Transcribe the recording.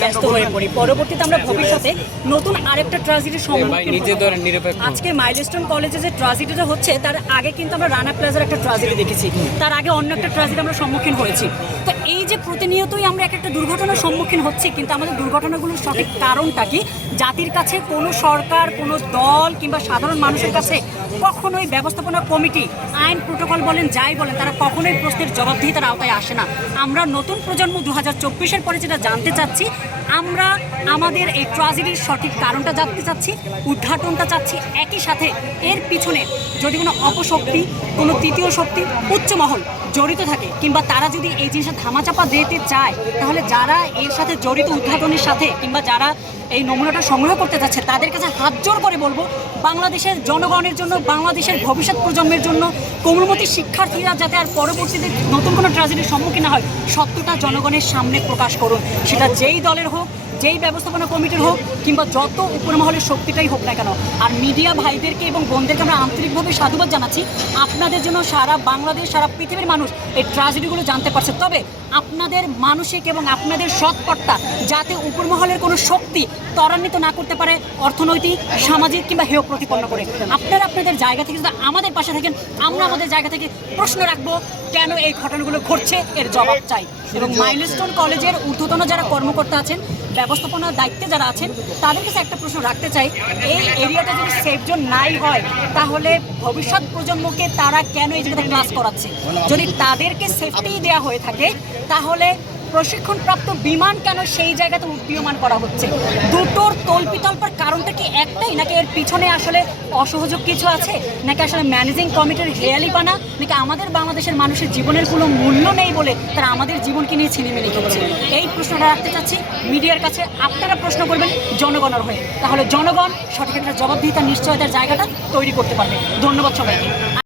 ব্যস্ত হয়ে পড়ি। পরবর্তীতে আমরা ভবিষ্যতে নতুন আরেকটা ট্রাজেডির সম্মুখীন আজকে মাইলস্টোন কলেজে যে ট্রাজেডিটা হচ্ছে তার আগে কিন্তু আমরা রানা প্লাজার একটা ট্রাজেডি দেখেছি। তার আগে অন্য একটা ট্রাজেডি আমরা সম্মুখীন হয়েছি। তো এই যে প্রতিনিয়তই আমরা এক একটা দুর্ঘটনার সম্মুখীন হচ্ছি কিন্তু আমাদের দুর্ঘটনাগুলোর সঠিক কারণটা কি? জাতির কাছে কোনো সরকার কোনো দল কিংবা সাধারণ মানুষের কাছে কখনোই ব্যবস্থাপনা কমিটি আইন প্রোটোকল বলেন, যাই বলেন, তারা কখনোই প্রশ্নের জবাবদিহিতার আওতায় আসে না। আমরা নতুন প্রজন্ম দু হাজার চব্বিশের পরে যেটা জানতে চাচ্ছি আমরা আমাদের এই ট্রাজেডির সঠিক কারণটা জানতে চাচ্ছি, উদ্ঘাটনটা চাচ্ছি একই সাথে এর পিছনে যদি কোনো অপশক্তি, কোনো তৃতীয় শক্তি, উচ্চ মহল জড়িত থাকে কিংবা তারা যদি এই জিনিসটা ধামাচাপা দিতে চায়, তাহলে যারা এর সাথে জড়িত উদ্ঘাটনের সাথে কিংবা যারা এই নমুনাটা সংগ্রহ করতে চাচ্ছে, তাদের কাছে হাত জোর করে বলব, বাংলাদেশের জনগণের জন্য, বাংলাদেশের ভবিষ্যৎ প্রজন্মের জন্য কোমলমতি শিক্ষার্থীরা যাতে আর পরবর্তীতে নতুন কোনো ট্রাজেডির সম্মুখীন হয়, সত্যটা জনগণের সামনে প্রকাশ করুন। সেটা যেই দলের হোক যেই ব্যবস্থাপনা কমিটির হোক কিংবা যত উপরমহলের শক্তিটাই হোক না কেন, আর মিডিয়া ভাইদেরকে এবং বোনদেরকে আমরা আন্তরিকভাবে সাধুবাদ জানাচ্ছি, আপনাদের জন্য সারা বাংলাদেশ, সারা পৃথিবীর মানুষ এই ট্রাজেডিগুলো জানতে পারছে। তবে আপনাদের মানসিক এবং আপনাদের সৎকর্তা যাতে উপরমহলের কোনো শক্তি ত্বরান্বিত না করতে পারে, অর্থনৈতিক, সামাজিক কিংবা হেয় প্রতিপন্ন করে, আপনারা আপনাদের জায়গা থেকে যদি আমাদের পাশে থাকেন, আমরা আমাদের জায়গা থেকে প্রশ্ন রাখব, কেন এই ঘটনাগুলো ঘটছে? এর জবাব চাই। এবং মাইলস্টোন কলেজের ঊর্ধ্বতন যারা কর্মকর্তা আছেন ব্যবস্থাপনার দায়িত্বে যারা আছেন তাদের কাছে একটা প্রশ্ন রাখতে চাই। এই এরিয়াটা যদি সেফ জোন নাই হয় তাহলে ভবিষ্যৎ প্রজন্মকে তারা কেন এই জায়গাতে ক্লাস করাচ্ছে? যদি তাদেরকে সেফটি দেওয়া হয়ে থাকে তাহলে প্রশিক্ষণপ্রাপ্ত বিমান কেন সেই জায়গাতে উড্ডীয়মান করা হচ্ছে? দুটোর কি একটাই? নাকি এর পিছনে আসলে অসহযোগ কিছু আছে? নাকি আসলে ম্যানেজিং কমিটির হেয়ালি পানা নাকি আমাদের বাংলাদেশের মানুষের জীবনের কোনো মূল্য নেই বলে তারা আমাদের জীবনকে নিয়ে ছিনিমিনি করছে? এই প্রশ্নটা রাখতে চাচ্ছি মিডিয়ার কাছে। আপনারা প্রশ্ন করবেন জনগণের হয়ে। তাহলে জনগণ সঠিক একটা জবাবদিহিতার নিশ্চয়তার জায়গাটা তৈরি করতে পারবে। ধন্যবাদ সবাইকে।